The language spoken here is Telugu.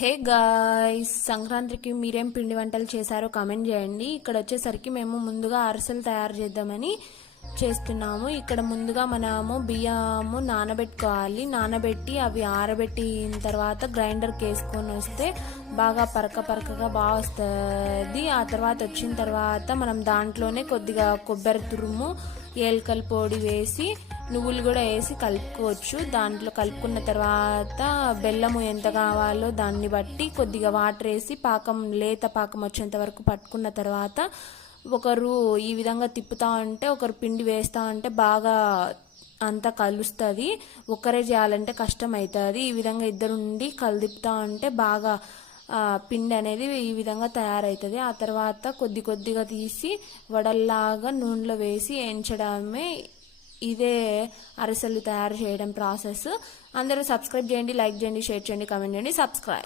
హే గాయ్స్, సంక్రాంతికి మీరేం పిండి వంటలు చేశారో కామెంట్ చేయండి. ఇక్కడ వచ్చేసరికి మేము ముందుగా అరిసెలు తయారు చేద్దామని చేస్తున్నాము. ఇక్కడ ముందుగా మనము బియ్యము నానబెట్టుకోవాలి. నానబెట్టి అవి ఆరబెట్టిన తర్వాత గ్రైండర్కి వేసుకొని వస్తే బాగా పరకగా బాగా వస్తుంది. ఆ తర్వాత వచ్చిన తర్వాత మనం దాంట్లోనే కొద్దిగా కొబ్బరి తురుము, ఏలకల పొడి వేసి నువ్వులు కూడా వేసి కలుపుకోవచ్చు. దాంట్లో కలుపుకున్న తర్వాత బెల్లము ఎంత కావాలో దాన్ని బట్టి కొద్దిగా వాటర్ వేసి లేత పాకం వచ్చేంత వరకు పట్టుకున్న తర్వాత ఒకరు ఈ విధంగా తిప్పుతా ఉంటే ఒకరు పిండి వేస్తూ ఉంటే బాగా అంతా కలుస్తుంది. ఒక్కరే చేయాలంటే కష్టం అవుతుంది. ఈ విధంగా ఇద్దరు ఉండి కలుపుతూ ఉంటే బాగా పిండి అనేది ఈ విధంగా తయారవుతుంది. ఆ తర్వాత కొద్దిగా తీసి వడల్లాగా నూనెలో వేసి వేయించడమే ఇదే అరిసెలు తయారు చేయడం ప్రాసెస్. అందరూ సబ్స్క్రైబ్ చేయండి, లైక్ చేయండి, షేర్ చేయండి, కామెంట్ చేయండి. సబ్స్క్రైబ్.